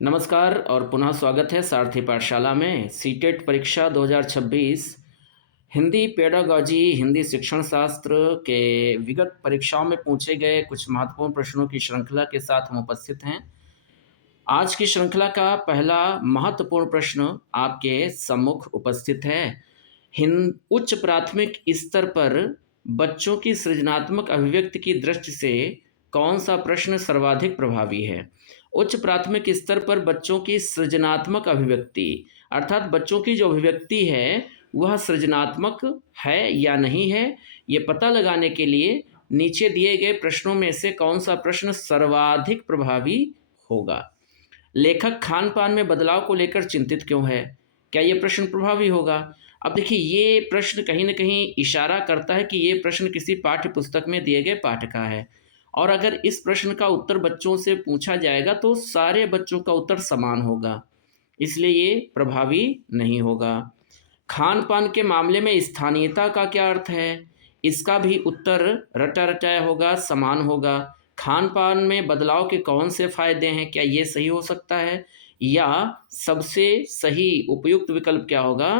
नमस्कार और पुनः स्वागत है सारथी पाठशाला में। सीटेट परीक्षा 2026 हिंदी पेडागॉजी हिंदी शिक्षण शास्त्र के विगत परीक्षाओं में पूछे गए कुछ महत्वपूर्ण प्रश्नों की श्रृंखला के साथ हम उपस्थित हैं। आज की श्रृंखला का पहला महत्वपूर्ण प्रश्न आपके सम्मुख उपस्थित है। उच्च प्राथमिक स्तर पर बच्चों की सृजनात्मक अभिव्यक्ति की दृष्टि से कौन सा प्रश्न सर्वाधिक प्रभावी है? उच्च प्राथमिक स्तर पर बच्चों की सृजनात्मक अभिव्यक्ति अर्थात बच्चों की जो अभिव्यक्ति है वह सृजनात्मक है या नहीं है, ये पता लगाने के लिए नीचे दिए गए प्रश्नों में से कौन सा प्रश्न सर्वाधिक प्रभावी होगा? लेखक खान पान में बदलाव को लेकर चिंतित क्यों है? क्या ये प्रश्न प्रभावी होगा? अब देखिए, ये प्रश्न कहीं न कहीं इशारा करता है कि ये प्रश्न किसी पाठ्य पुस्तक में दिए गए पाठ का है और अगर इस प्रश्न का उत्तर बच्चों से पूछा जाएगा तो सारे बच्चों का उत्तर समान होगा, इसलिए ये प्रभावी नहीं होगा। खान पान के मामले में स्थानीयता का क्या अर्थ है? इसका भी उत्तर रटा-रटाया होगा, समान होगा। खान पान में बदलाव के कौन से फ़ायदे हैं? क्या ये सही हो सकता है? या सबसे सही उपयुक्त विकल्प क्या होगा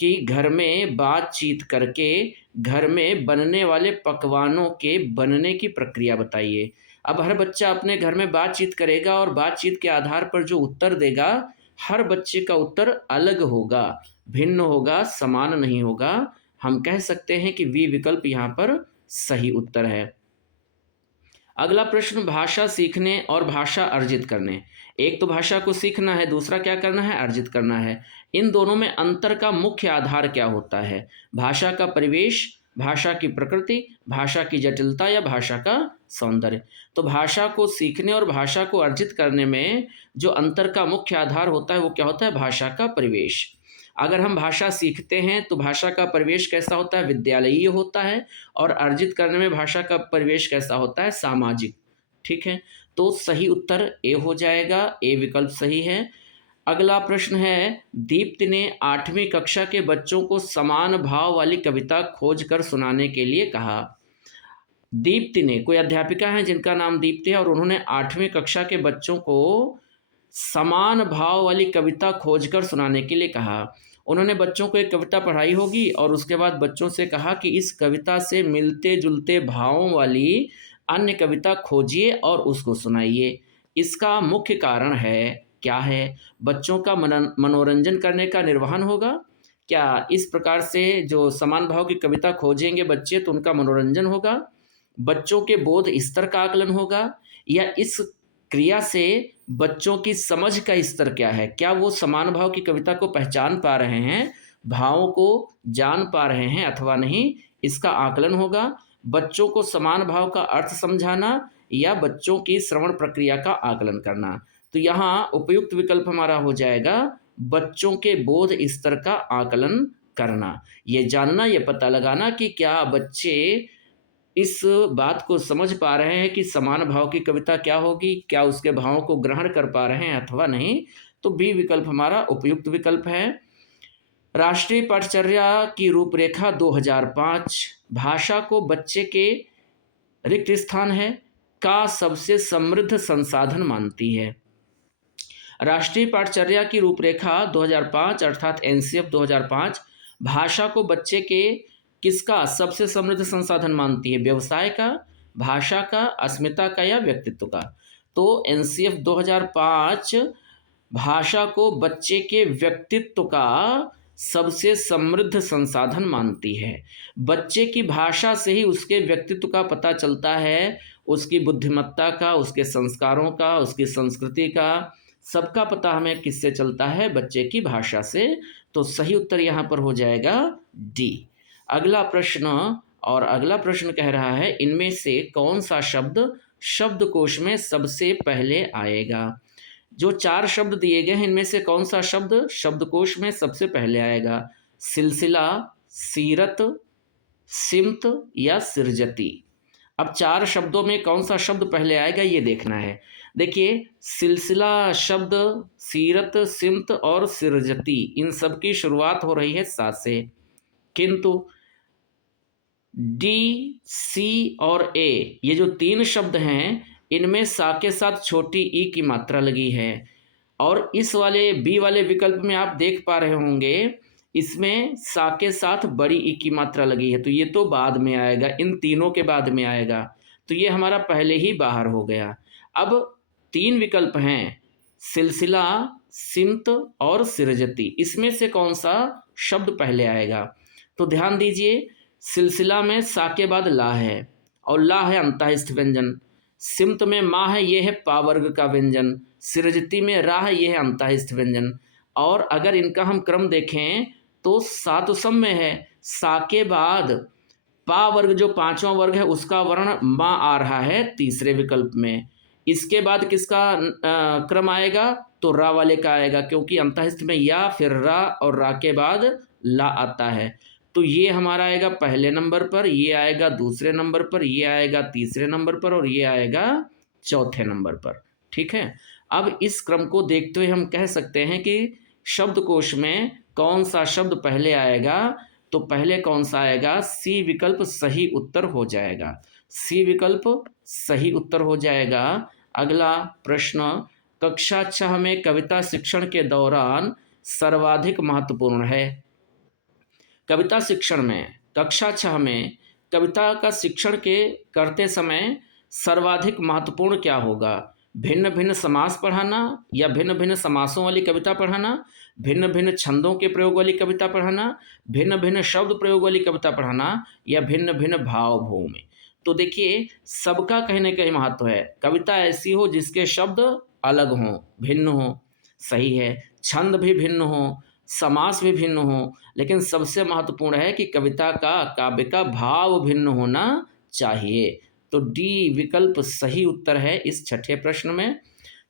कि घर में बातचीत करके घर में बनने वाले पकवानों के बनने की प्रक्रिया बताइए। अब हर बच्चा अपने घर में बातचीत करेगा और बातचीत के आधार पर जो उत्तर देगा, हर बच्चे का उत्तर अलग होगा, भिन्न होगा, समान नहीं होगा। हम कह सकते हैं कि वी विकल्प यहाँ पर सही उत्तर है। अगला प्रश्न, भाषा सीखने और भाषा अर्जित करने। एक तो भाषा को सीखना है, दूसरा क्या करना है? अर्जित करना है। इन दोनों में अंतर का मुख्य आधार क्या होता है? भाषा का परिवेश, भाषा की प्रकृति, भाषा की जटिलता या भाषा का सौंदर्य? तो भाषा को सीखने और भाषा को अर्जित करने में जो अंतर का मुख्य आधार होता है वो क्या होता है? भाषा का परिवेश। अगर हम भाषा सीखते हैं तो भाषा का परिवेश कैसा होता है? विद्यालयीय होता है और अर्जित करने में भाषा का परिवेश कैसा होता है? सामाजिक। ठीक है, तो सही उत्तर ए हो जाएगा, ए विकल्प सही है। अगला प्रश्न है, दीप्ति ने 8वीं कक्षा के बच्चों को समान भाव वाली कविता खोज कर सुनाने के लिए कहा। दीप्ति ने, कोई अध्यापिका हैं जिनका नाम दीप्ति है और उन्होंने 8वीं कक्षा के बच्चों को समान भाव वाली कविता खोजकर सुनाने के लिए कहा। उन्होंने बच्चों को एक कविता पढ़ाई होगी और उसके बाद बच्चों से कहा कि इस कविता से मिलते जुलते भावों वाली अन्य कविता खोजिए और उसको सुनाइए। इसका मुख्य कारण है क्या है? बच्चों का मनोरंजन करने का निर्वहन होगा। क्या इस प्रकार से जो समान भाव की कविता खोजेंगे बच्चे तो उनका मनोरंजन होगा? बच्चों के बोध स्तर का आकलन होगा? या इस क्रिया से बच्चों की समझ का स्तर क्या है? क्या वो समान भाव की कविता को पहचान पा रहे हैं, भावों को जान पा रहे हैं अथवा नहीं? इसका आकलन होगा। बच्चों को समान भाव का अर्थ समझाना या बच्चों की श्रवण प्रक्रिया का आकलन करना। तो यहाँ उपयुक्त विकल्प हमारा हो जाएगा बच्चों के बोध स्तर का आकलन करना। ये जानना, ये पता लगाना कि क्या बच्चे इस बात को समझ पा रहे हैं कि समान भाव की कविता क्या होगी, क्या उसके भावों को ग्रहण कर पा रहे हैं अथवा नहीं? तो बी विकल्प हमारा उपयुक्त विकल्प है। राष्ट्रीय पाठचर्या की रूपरेखा 2005 भाषा को बच्चे के रिक्त स्थान है का सबसे समृद्ध संसाधन मानती है। राष्ट्रीय पाठचर्या की रूपरेखा 2005 अर्थात एनसीएफ 2005 भाषा को बच्चे के किसका सबसे समृद्ध संसाधन मानती है? व्यवसाय का, भाषा का, अस्मिता का या व्यक्तित्व का? तो एनसीएफ 2005 भाषा को बच्चे के व्यक्तित्व का सबसे समृद्ध संसाधन मानती है। बच्चे की भाषा से ही उसके व्यक्तित्व का पता चलता है, उसकी बुद्धिमत्ता का, उसके संस्कारों का, उसकी संस्कृति का, सबका पता हमें किससे चलता है? बच्चे की भाषा से। तो सही उत्तर यहाँ पर हो जाएगा डी। अगला प्रश्न कह रहा है, इनमें से कौन सा शब्द शब्दकोश में सबसे पहले आएगा? जो 4 शब्द दिए गए हैं इनमें से कौन सा शब्द शब्दकोश में सबसे पहले आएगा? सिलसिला, सीरत, सिमत या सिरजती? अब 4 शब्दों में कौन सा शब्द पहले आएगा ये देखना है। देखिए, सिलसिला शब्द, सीरत, सिमत और सिरजती, इन सब की शुरुआत हो रही है सा से, किंतु डी, सी और ए ये जो 3 शब्द हैं इनमें सा के साथ छोटी ई की मात्रा लगी है और इस वाले बी वाले विकल्प में आप देख पा रहे होंगे, इसमें सा के साथ बड़ी ई की मात्रा लगी है, तो ये तो बाद में आएगा, इन तीनों के बाद में आएगा, तो ये हमारा पहले ही बाहर हो गया। अब 3 विकल्प हैं, सिलसिला, सिमत और सिरजती, इसमें से कौन सा शब्द पहले आएगा? तो ध्यान दीजिए, सिलसिला में सा के बाद ला है और ला है अंतःस्थ व्यंजन, सिमत में मा है, ये है पा वर्ग का व्यंजन, सिरजती में रा है, ये है अंतःस्थ व्यंजन। और अगर इनका हम क्रम देखें तो सा तो सम में है, सा के बाद पा वर्ग जो पांचवा वर्ग है उसका वर्ण मा आ रहा है तीसरे विकल्प में। इसके बाद किसका क्रम आएगा? तो रा वाले का आएगा, क्योंकि अंतःस्थ में या, फिर रा और रा के बाद ला आता है। तो ये हमारा आएगा पहले नंबर पर, ये आएगा दूसरे नंबर पर, ये आएगा तीसरे नंबर पर और ये आएगा चौथे नंबर पर। ठीक है, अब इस क्रम को देखते हुए हम कह सकते हैं कि शब्दकोश में कौन सा शब्द पहले आएगा? तो पहले कौन सा आएगा? सी विकल्प सही उत्तर हो जाएगा, सी विकल्प सही उत्तर हो जाएगा। अगला प्रश्न, कक्षा 6 में कविता शिक्षण के दौरान सर्वाधिक महत्वपूर्ण है। कविता शिक्षण में कक्षा 6 में कविता का शिक्षण के करते समय सर्वाधिक महत्वपूर्ण क्या होगा? भिन्न भिन्न समास पढ़ाना, या भिन्न भिन्न समासों वाली कविता पढ़ाना, भिन्न भिन्न छंदों के प्रयोग वाली कविता पढ़ाना, भिन्न भिन्न शब्द प्रयोग वाली कविता पढ़ाना, या भिन्न भिन्न भाव भूमि। तो देखिए, सबका कहीं ना कहीं महत्व है। कविता ऐसी हो जिसके शब्द अलग हों, भिन्न हों, सही है, छंद भी भिन्न हो, समास भी भिन्न हो, लेकिन सबसे महत्वपूर्ण है कि कविता का, काव्य का भाव भिन्न होना चाहिए। तो डी विकल्प सही उत्तर है इस छठे प्रश्न में।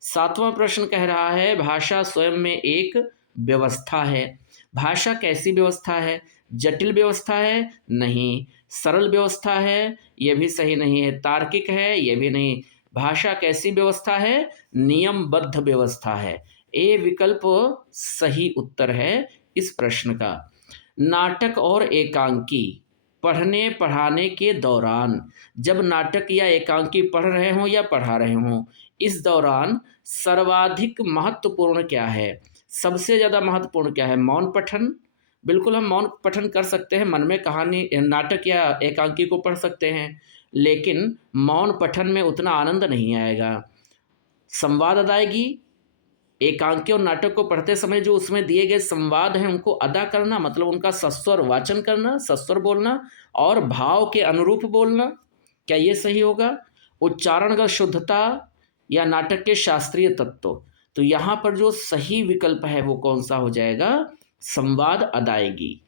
7वां प्रश्न कह रहा है, भाषा स्वयं में एक व्यवस्था है। भाषा कैसी व्यवस्था है? जटिल व्यवस्था है? नहीं। सरल व्यवस्था है? यह भी सही नहीं है। तार्किक है? यह भी नहीं। भाषा कैसी व्यवस्था है? नियमबद्ध व्यवस्था है। ए विकल्प सही उत्तर है इस प्रश्न का। नाटक और एकांकी पढ़ने पढ़ाने के दौरान, जब नाटक या एकांकी पढ़ रहे हों या पढ़ा रहे हों, इस दौरान सर्वाधिक महत्वपूर्ण क्या है? सबसे ज़्यादा महत्वपूर्ण क्या है? मौन पठन। बिल्कुल हम मौन पठन कर सकते हैं, मन में कहानी, नाटक या एकांकी को पढ़ सकते हैं, लेकिन मौन पठन में उतना आनंद नहीं आएगा। संवाद अदायगी, एकांकी और नाटक को पढ़ते समय जो उसमें दिए गए संवाद हैं उनको अदा करना, मतलब उनका सस्वर वाचन करना, सस्वर बोलना और भाव के अनुरूप बोलना, क्या ये सही होगा? उच्चारणगत शुद्धता या नाटक के शास्त्रीय तत्व, तो यहाँ पर जो सही विकल्प है वो कौन सा हो जाएगा? संवाद अदायगी।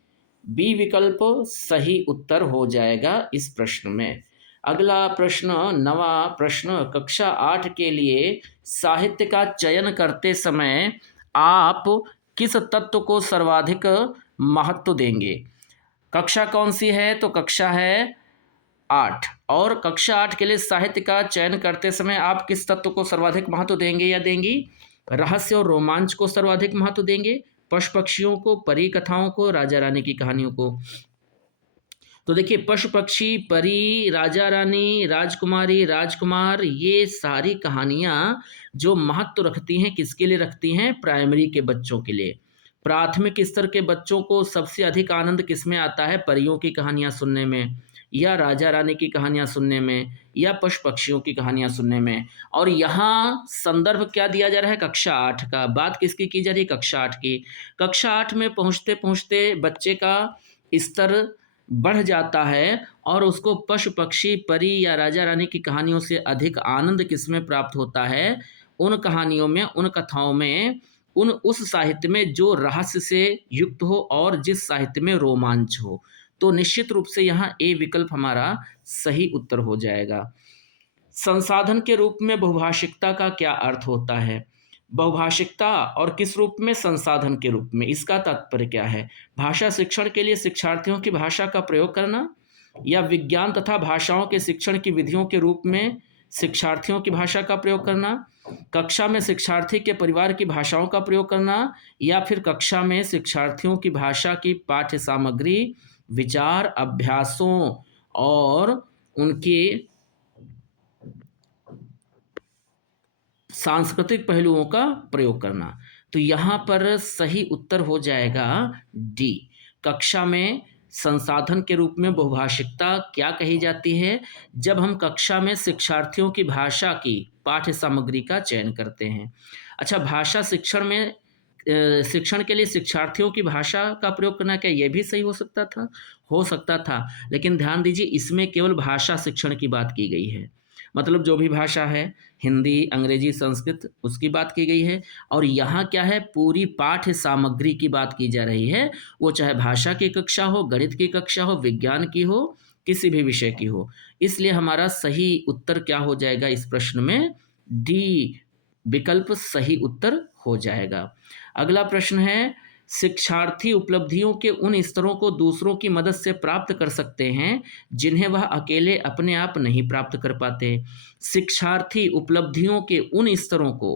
बी विकल्प सही उत्तर हो जाएगा इस प्रश्न में। अगला प्रश्न, 9वां प्रश्न, कक्षा 8 के लिए साहित्य का चयन करते समय आप किस तत्व को सर्वाधिक महत्व देंगे? कक्षा कौन सी है? तो कक्षा है 8, और कक्षा 8 के लिए साहित्य का चयन करते समय आप किस तत्व को सर्वाधिक महत्व देंगे या देंगी? रहस्य और रोमांच को सर्वाधिक महत्व देंगे, पशु पक्षियों को, परी कथाओं को, राजा रानी की कहानियों को? तो देखिए, पशु पक्षी, परी, राजा रानी, राजकुमारी, राजकुमार, ये सारी कहानियाँ जो महत्व रखती हैं, किसके लिए रखती हैं? प्राइमरी के बच्चों के लिए। प्राथमिक स्तर के बच्चों को सबसे अधिक आनंद किस में आता है? परियों की कहानियाँ सुनने में, या राजा रानी की कहानियाँ सुनने में, या पशु पक्षियों की कहानियाँ सुनने में। और यहाँ संदर्भ क्या दिया जा रहा है? कक्षा 8 का। बात किसकी की जा रही है? कक्षा 8 की। कक्षा 8 में पहुँचते पहुँचते बच्चे का स्तर बढ़ जाता है और उसको पशु पक्षी, परी या राजा रानी की कहानियों से अधिक आनंद किसमें प्राप्त होता है? उन कहानियों में, उन कथाओं में, उस साहित्य में जो रहस्य से युक्त हो और जिस साहित्य में रोमांच हो। तो निश्चित रूप से यहाँ ए विकल्प हमारा सही उत्तर हो जाएगा। संसाधन के रूप में बहुभाषिकता का क्या अर्थ होता है? बहुभाषिकता और किस रूप में? संसाधन के रूप में। इसका तात्पर्य क्या है? भाषा शिक्षण के लिए शिक्षार्थियों की भाषा का प्रयोग करना, या विज्ञान तथा भाषाओं के शिक्षण की विधियों के रूप में शिक्षार्थियों की भाषा का प्रयोग करना, कक्षा में शिक्षार्थी के परिवार की भाषाओं का प्रयोग करना, या फिर कक्षा में शिक्षार्थियों की भाषा की पाठ्य सामग्री, विचार, अभ्यासों और उनके सांस्कृतिक पहलुओं का प्रयोग करना। तो यहाँ पर सही उत्तर हो जाएगा डी। कक्षा में संसाधन के रूप में बहुभाषिकता क्या कही जाती है? जब हम कक्षा में शिक्षार्थियों की भाषा की पाठ्य सामग्री का चयन करते हैं। अच्छा, भाषा शिक्षण में शिक्षण के लिए शिक्षार्थियों की भाषा का प्रयोग करना, क्या ये भी सही हो सकता था? हो सकता था, लेकिन ध्यान दीजिए इसमें केवल भाषा शिक्षण की बात की गई है। मतलब जो भी भाषा है, हिंदी, अंग्रेजी, संस्कृत, उसकी बात की गई है। और यहाँ क्या है, पूरी पाठ्य सामग्री की बात की जा रही है। वो चाहे भाषा की कक्षा हो, गणित की कक्षा हो, विज्ञान की हो, किसी भी विषय की हो। इसलिए हमारा सही उत्तर क्या हो जाएगा इस प्रश्न में? डी विकल्प सही उत्तर हो जाएगा। अगला प्रश्न है, शिक्षार्थी उपलब्धियों के उन स्तरों को दूसरों की मदद से प्राप्त कर सकते हैं जिन्हें वह अकेले अपने आप नहीं प्राप्त कर पाते। शिक्षार्थी उपलब्धियों के उन स्तरों को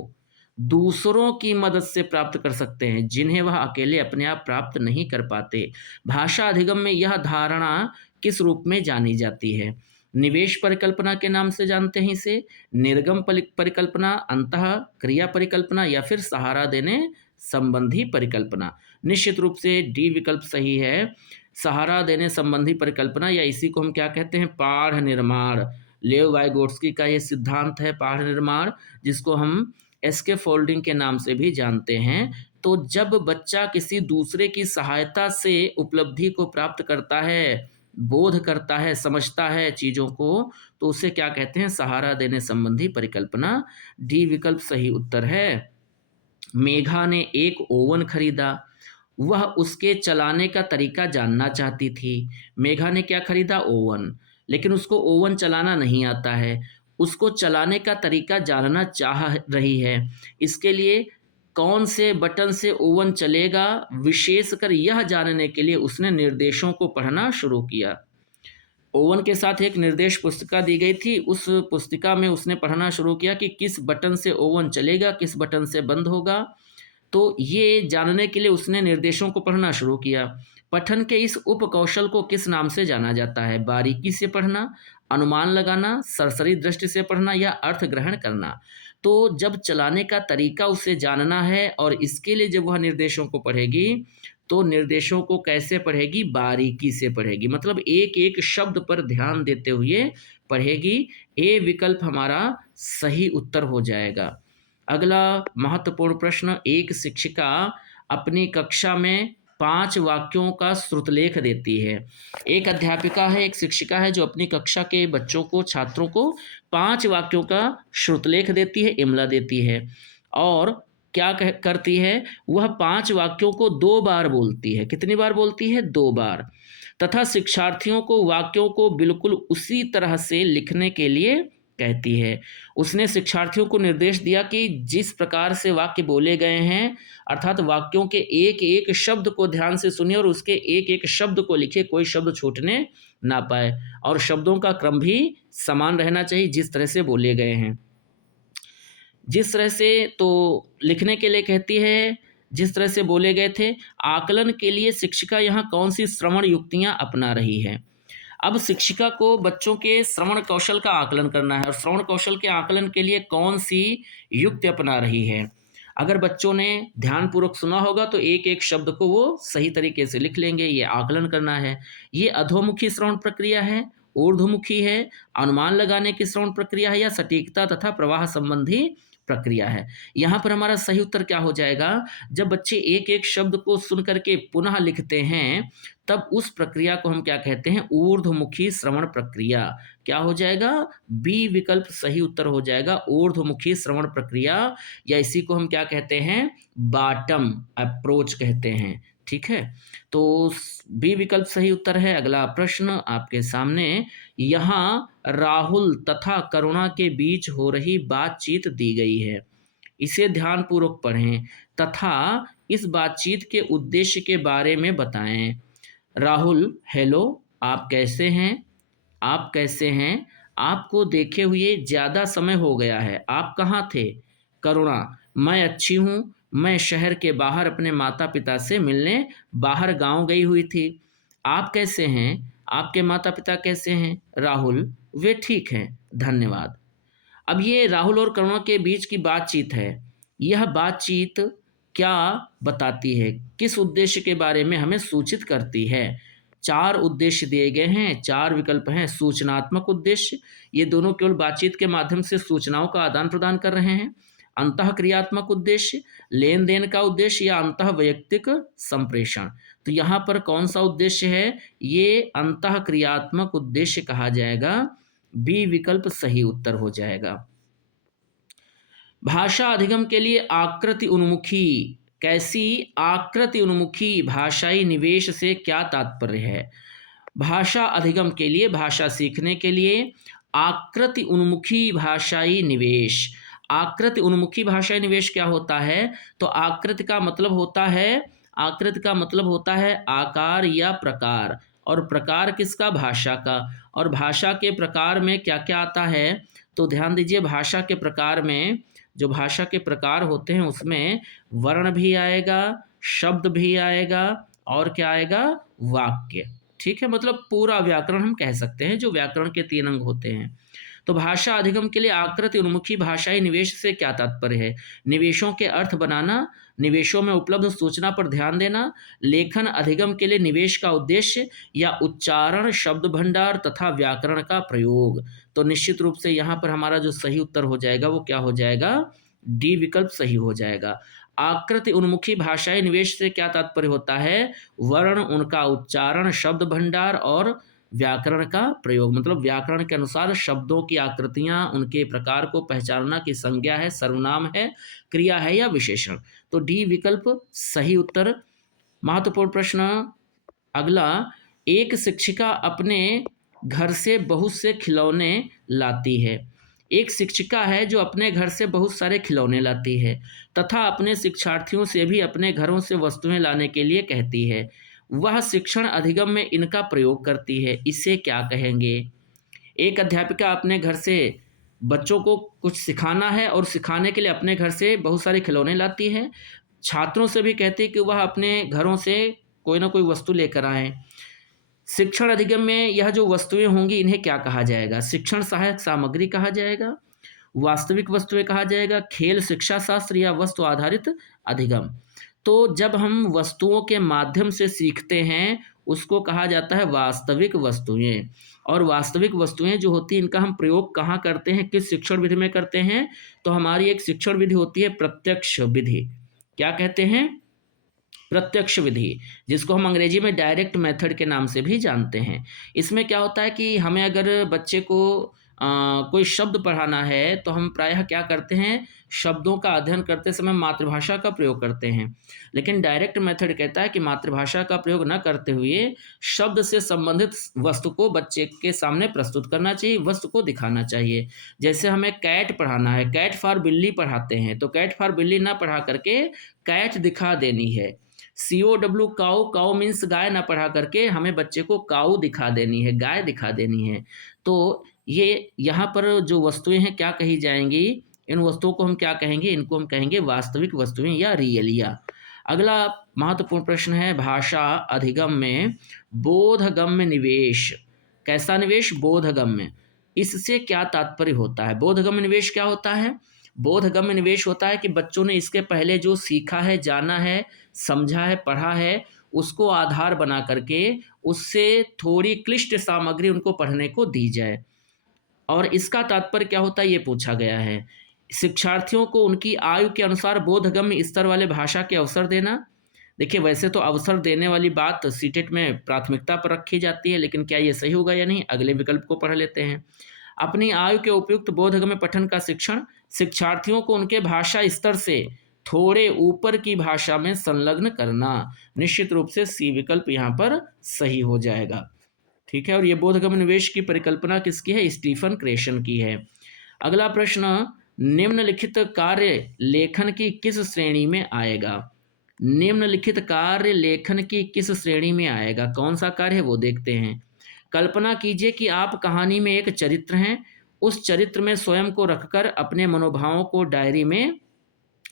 दूसरों की मदद से प्राप्त कर सकते हैं जिन्हें वह अकेले अपने आप प्राप्त नहीं कर पाते। भाषा अधिगम में यह धारणा किस रूप में जानी जाती है? निवेश परिकल्पना के नाम से जानते हैं इसे, निर्गम परिकल्पना, अंतः क्रिया परिकल्पना, या फिर सहारा देने संबंधी परिकल्पना। निश्चित रूप से डी विकल्प सही है, सहारा देने संबंधी परिकल्पना, या इसी को हम क्या कहते हैं? पाढ़ निर्माण। लेव वाइगोट्स्की का ये सिद्धांत है पाढ़ निर्माण, जिसको हम एसके फोल्डिंग के नाम से भी जानते हैं। तो जब बच्चा किसी दूसरे की सहायता से उपलब्धि को प्राप्त करता है, बोध करता है, समझता है चीज़ों को, तो उसे क्या कहते हैं? सहारा देने संबंधी परिकल्पना। डी विकल्प सही उत्तर है। मेघा ने एक ओवन खरीदा। वह उसके चलाने का तरीका जानना चाहती थी। मेघा ने क्या खरीदा? ओवन। लेकिन उसको ओवन चलाना नहीं आता है। उसको चलाने का तरीका जानना चाह रही है। इसके लिए कौन से बटन से ओवन चलेगा, विशेषकर यह जानने के लिए उसने निर्देशों को पढ़ना शुरू किया। ओवन के साथ एक निर्देश पुस्तिका दी गई थी। उस पुस्तिका में उसने पढ़ना शुरू किया कि किस बटन से ओवन चलेगा, किस बटन से बंद होगा। तो ये जानने के लिए उसने निर्देशों को पढ़ना शुरू किया। पठन के इस उपकौशल को किस नाम से जाना जाता है? बारीकी से पढ़ना, अनुमान लगाना, सरसरी दृष्टि से पढ़ना, या अर्थ ग्रहण करना। तो जब चलाने का तरीका उसे जानना है और इसके लिए जब वह निर्देशों को पढ़ेगी, तो निर्देशों को कैसे पढ़ेगी? बारीकी से पढ़ेगी, मतलब एक एक शब्द पर ध्यान देते हुए पढ़ेगी। ए विकल्प हमारा सही उत्तर हो जाएगा। अगला महत्वपूर्ण प्रश्न, एक शिक्षिका अपनी कक्षा में 5 वाक्यों का श्रुतलेख देती है। एक अध्यापिका है, एक शिक्षिका है जो अपनी कक्षा के बच्चों को, छात्रों को 5 वाक्यों का श्रुतलेख देती है, इमला देती है। और क्या करती है? वह 5 वाक्यों को 2 बार बोलती है। कितनी बार बोलती है? 2 बार। तथा शिक्षार्थियों को वाक्यों को बिल्कुल उसी तरह से लिखने के लिए कहती है। उसने शिक्षार्थियों को निर्देश दिया कि जिस प्रकार से वाक्य बोले गए हैं, अर्थात वाक्यों के एक एक शब्द को ध्यान से सुनिए और उसके एक एक शब्द को लिखे, कोई शब्द छूटने ना पाए, और शब्दों का क्रम भी समान रहना चाहिए जिस तरह से बोले गए हैं। जिस तरह से तो लिखने के लिए कहती है, जिस तरह से बोले गए थे। आकलन के लिए शिक्षिका यहाँ कौन सी श्रवण युक्तियाँ अपना रही है? अब शिक्षिका को बच्चों के श्रवण कौशल का आकलन करना है, और श्रवण कौशल के आकलन के लिए कौन सी युक्ति अपना रही है? अगर बच्चों ने ध्यानपूर्वक सुना होगा तो एक एक शब्द को वो सही तरीके से लिख लेंगे, ये आकलन करना है। ये अधोमुखी श्रवण प्रक्रिया है, ऊर्ध्वमुखी है, अनुमान लगाने की श्रवण प्रक्रिया है, या सटीकता तथा प्रवाह संबंधी प्रक्रिया है? यहाँ पर हमारा सही उत्तर क्या हो जाएगा? जब बच्चे एक एक शब्द को सुन करके पुनः लिखते हैं, तब उस प्रक्रिया को हम क्या कहते हैं? ऊर्ध्वमुखी श्रवण प्रक्रिया। क्या हो जाएगा? बी विकल्प सही उत्तर हो जाएगा, ऊर्ध्वमुखी श्रवण प्रक्रिया, या इसी को हम क्या कहते हैं? बॉटम अप्रोच कहते हैं। ठीक है, तो बी विकल्प सही उत्तर है। अगला प्रश्न आपके सामने, यहाँ राहुल तथा करुणा के बीच हो रही बातचीत दी गई है। इसे ध्यानपूर्वक पढ़ें तथा इस बातचीत के उद्देश्य के बारे में बताएं। राहुल, हेलो, आप कैसे हैं? आप कैसे हैं? आपको देखे हुए ज़्यादा समय हो गया है, आप कहाँ थे? करुणा, मैं अच्छी हूँ, मैं शहर के बाहर अपने माता पिता से मिलने बाहर गांव गई हुई थी। आप कैसे हैं? आपके माता पिता कैसे हैं? राहुल, वे ठीक हैं, धन्यवाद। अब ये राहुल और करुणा के बीच की बातचीत है। यह बातचीत क्या बताती है, किस उद्देश्य के बारे में हमें सूचित करती है? 4 उद्देश्य दिए गए हैं, 4 विकल्प हैं। सूचनात्मक उद्देश्य, ये दोनों केवल बातचीत के माध्यम से सूचनाओं का आदान प्रदान कर रहे हैं। अंतःक्रियात्मक उद्देश्य, लेन देन का उद्देश्य या अंतः वैयक्तिक संप्रेषण। तो यहाँ पर कौन सा उद्देश्य है? ये अंतःक्रियात्मक उद्देश्य कहा जाएगा। बी विकल्प सही उत्तर हो जाएगा। भाषा अधिगम के लिए आकृति उन्मुखी, कैसी आकृति उन्मुखी भाषाई निवेश से क्या तात्पर्य है? भाषा अधिगम के लिए, भाषा सीखने के लिए आकृति उन्मुखी भाषाई निवेश। आकृति उन्मुखी भाषाई निवेश क्या होता है? तो आकृति का मतलब होता है, आकृति का मतलब होता है आकार या प्रकार, और प्रकार किसका? भाषा का। और भाषा के प्रकार में क्या क्या आता है? तो ध्यान दीजिए, भाषा के प्रकार में, जो भाषा के प्रकार होते हैं उसमें वर्ण भी आएगा, शब्द भी आएगा, और क्या आएगा? वाक्य। ठीक है, मतलब पूरा व्याकरण हम कह सकते हैं, जो व्याकरण के 3 अंग होते हैं। तो भाषा अधिगम के लिए आकृति उन्मुखी भाषाई निवेश से क्या तात्पर्य है? निवेशों के अर्थ बनाना, निवेशों में उपलब्ध सूचना पर ध्यान देना, लेखन अधिगम के लिए निवेश का उद्देश्य, या उच्चारण, शब्द भंडार तथा व्याकरण का प्रयोग। तो निश्चित रूप से यहाँ पर हमारा जो सही उत्तर हो जाएगा वो क्या हो जाएगा? डी विकल्प सही हो जाएगा। आकृति उन्मुखी भाषाई निवेश से क्या तात्पर्य होता है? वर्ण, उनका उच्चारण, शब्द भंडार और व्याकरण का प्रयोग। मतलब व्याकरण के अनुसार शब्दों की आकृतियां, उनके प्रकार को पहचानना कि संज्ञा है, सर्वनाम है, क्रिया है या विशेषण। तो डी विकल्प सही उत्तर। महत्वपूर्ण प्रश्न अगला, एक शिक्षिका अपने घर से बहुत से खिलौने लाती है। एक शिक्षिका है जो अपने घर से बहुत सारे खिलौने लाती है तथा अपने शिक्षार्थियों से भी अपने घरों से वस्तुएं लाने के लिए कहती है। वह शिक्षण अधिगम में इनका प्रयोग करती है, इसे क्या कहेंगे? एक अध्यापिका अपने घर से बच्चों को कुछ सिखाना है और सिखाने के लिए अपने घर से बहुत सारे खिलौने लाती है। छात्रों से भी कहती है कि वह अपने घरों से कोई ना कोई वस्तु लेकर आएँ। शिक्षण अधिगम में यह जो वस्तुएं होंगी इन्हें क्या कहा जाएगा? शिक्षण सहायक सामग्री कहा जाएगा, वास्तविक वस्तुएं कहा जाएगा, खेल शिक्षा शास्त्र, या वस्तु आधारित अधिगम। तो जब हम वस्तुओं के माध्यम से सीखते हैं उसको कहा जाता है वास्तविक वस्तुएं। और वास्तविक वस्तुएं जो होती हैं इनका हम प्रयोग कहाँ करते हैं, किस शिक्षण विधि में करते हैं? तो हमारी एक शिक्षण विधि होती है प्रत्यक्ष विधि। क्या कहते हैं? प्रत्यक्ष विधि, जिसको हम अंग्रेजी में डायरेक्ट मेथड के नाम से भी जानते हैं। इसमें क्या होता है कि हमें अगर बच्चे को कोई शब्द पढ़ाना है तो हम प्रायः क्या करते हैं? शब्दों का अध्ययन करते समय मातृभाषा का प्रयोग करते हैं। लेकिन डायरेक्ट मेथड कहता है कि मातृभाषा का प्रयोग न करते हुए शब्द से संबंधित वस्तु को बच्चे के सामने प्रस्तुत करना चाहिए, वस्तु को दिखाना चाहिए। जैसे हमें कैट पढ़ाना है, कैट फॉर बिल्ली पढ़ाते हैं, तो कैट फॉर बिल्ली ना पढ़ा करके कैट दिखा देनी है। COW काऊ, काऊ मीन्स गाय, ना पढ़ा करके हमें बच्चे को काऊ दिखा देनी है, गाय दिखा देनी है। तो ये यहाँ पर जो वस्तुएं हैं क्या कही जाएंगी? इन वस्तुओं को हम क्या कहेंगे? इनको हम कहेंगे वास्तविक वस्तुएं या रियलिया। अगला महत्वपूर्ण प्रश्न है, भाषा अधिगम में बोधगम्य निवेश। कैसा निवेश? बोधगम्य। इससे क्या तात्पर्य होता है? बोधगम्य निवेश क्या होता है? बोधगम्य निवेश होता है कि बच्चों ने इसके पहले जो सीखा है, जाना है, समझा है, पढ़ा है, उसको आधार बना करके उससे थोड़ी क्लिष्ट सामग्री उनको पढ़ने को दी जाए। और इसका तात्पर्य क्या होता है ये पूछा गया है। शिक्षार्थियों को उनकी आयु के अनुसार बोधगम्य स्तर वाले भाषा के अवसर देना। देखिए, वैसे तो अवसर देने वाली बात सीटेट में प्राथमिकता पर रखी जाती है, लेकिन क्या ये सही होगा या नहीं, अगले विकल्प को पढ़ लेते हैं। अपनी आयु के उपयुक्त बोधगम्य पठन का शिक्षण, शिक्षार्थियों को उनके भाषा स्तर से थोड़े ऊपर की भाषा में संलग्न करना। निश्चित रूप से सी विकल्प यहाँ पर सही हो जाएगा। ठीक है, और ये बोधगम्य निवेश की परिकल्पना किसकी है? स्टीफन क्रेशन की है। अगला प्रश्न, निम्नलिखित कार्य लेखन की किस श्रेणी में आएगा? निम्नलिखित कार्य लेखन की किस श्रेणी में आएगा? कौन सा कार्य है वो देखते हैं। कल्पना कीजिए कि आप कहानी में एक चरित्र हैं, उस चरित्र में स्वयं को रखकर अपने मनोभावों को डायरी में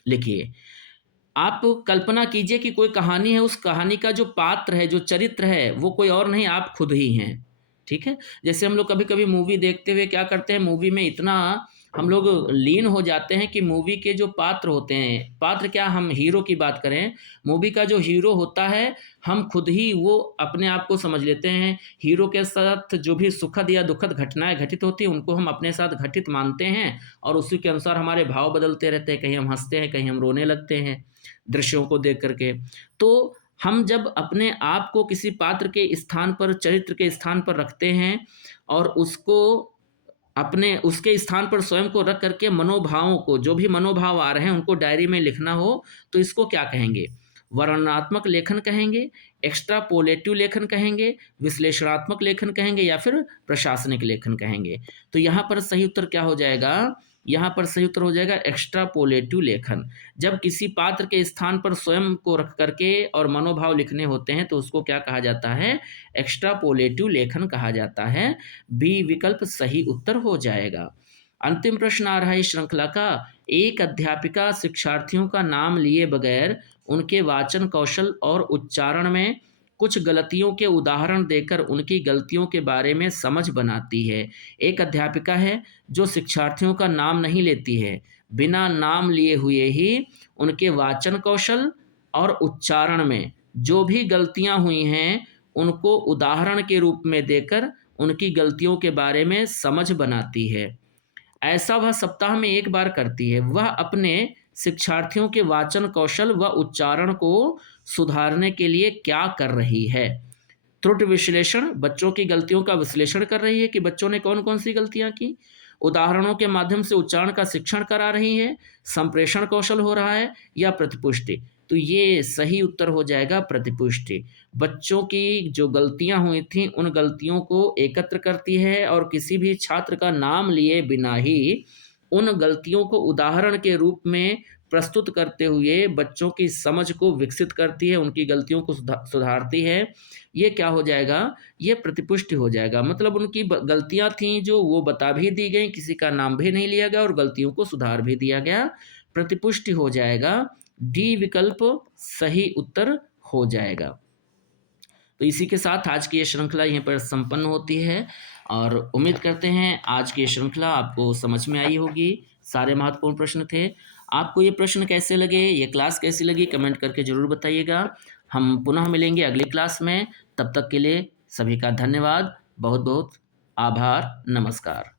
लिखिए। आप कल्पना कीजिए कि कोई कहानी है, उस कहानी का जो पात्र है, जो चरित्र है, वो कोई और नहीं, आप खुद ही हैं। ठीक है, जैसे हम लोग कभी कभी मूवी देखते हुए क्या करते हैं, मूवी में इतना हम लोग लीन हो जाते हैं कि मूवी के जो पात्र होते हैं, पात्र क्या, हम हीरो की बात करें, मूवी का जो हीरो होता है, हम खुद ही वो अपने आप को समझ लेते हैं। हीरो के साथ जो भी सुखद या दुखद घटनाएँ घटित होती हैं, उनको हम अपने साथ घटित मानते हैं और उसी के अनुसार हमारे भाव बदलते रहते हैं। कहीं हम हँसते हैं, कहीं हम रोने लगते हैं, दृश्यों को देख कर के। तो हम जब अपने आप को किसी पात्र के स्थान पर, चरित्र के स्थान पर रखते हैं और उसको अपने उसके स्थान पर स्वयं को रख करके मनोभावों को, जो भी मनोभाव आ रहे हैं उनको डायरी में लिखना हो, तो इसको क्या कहेंगे? वर्णनात्मक लेखन कहेंगे, एक्स्ट्रापोलेटिव लेखन कहेंगे, विश्लेषणात्मक लेखन कहेंगे या फिर प्रशासनिक लेखन कहेंगे। तो यहाँ पर सही उत्तर क्या हो जाएगा? यहाँ पर सही उत्तर हो जाएगा एक्स्ट्रापोलेटिव लेखन। जब किसी पात्र के स्थान पर स्वयं को रख करके और मनोभाव लिखने होते हैं तो उसको क्या कहा जाता है? एक्स्ट्रापोलेटिव लेखन कहा जाता है। बी विकल्प सही उत्तर हो जाएगा। अंतिम प्रश्न आ रहा है इस श्रृंखला का। एक अध्यापिका शिक्षार्थियों का नाम लिए बगैर उनके वाचन कौशल और उच्चारण में कुछ गलतियों के उदाहरण देकर उनकी गलतियों के बारे में समझ बनाती है। एक अध्यापिका है जो शिक्षार्थियों का नाम नहीं लेती है, बिना नाम लिए हुए ही उनके वाचन कौशल और उच्चारण में जो भी गलतियां हुई हैं उनको उदाहरण के रूप में देकर उनकी गलतियों के बारे में समझ बनाती है। ऐसा वह सप्ताह में एक बार करती है। वह अपने शिक्षार्थियों के वाचन कौशल व उच्चारण को सुधारने के लिए क्या कर रही है? त्रुटि विश्लेषण, बच्चों की गलतियों का विश्लेषण कर रही है कि बच्चों ने कौन कौन सी गलतियां की। उदाहरणों के माध्यम से उच्चारण का शिक्षण करा रही है, संप्रेषण कौशल हो रहा है या प्रतिपुष्टि। तो ये सही उत्तर हो जाएगा प्रतिपुष्टि। बच्चों की जो गलतियां हुई थी उन गलतियों को एकत्र करती है और किसी भी छात्र का नाम लिए बिना ही उन गलतियों को उदाहरण के रूप में प्रस्तुत करते हुए बच्चों की समझ को विकसित करती है, उनकी गलतियों को सुधारती है। ये क्या हो जाएगा? ये प्रतिपुष्टि हो जाएगा। मतलब उनकी गलतियां थीं जो वो बता भी दी गई, किसी का नाम भी नहीं लिया गया और गलतियों को सुधार भी दिया गया। प्रतिपुष्टि हो जाएगा। डी विकल्प सही उत्तर हो जाएगा। तो इसी के साथ आज की ये श्रृंखला यहीं पर संपन्न होती है और उम्मीद करते हैं आज की ये श्रृंखला आपको समझ में आई होगी। सारे महत्वपूर्ण प्रश्न थे। आपको ये प्रश्न कैसे लगे, ये क्लास कैसी लगी, कमेंट करके ज़रूर बताइएगा। हम पुनः मिलेंगे अगली क्लास में। तब तक के लिए सभी का धन्यवाद, बहुत बहुत आभार, नमस्कार।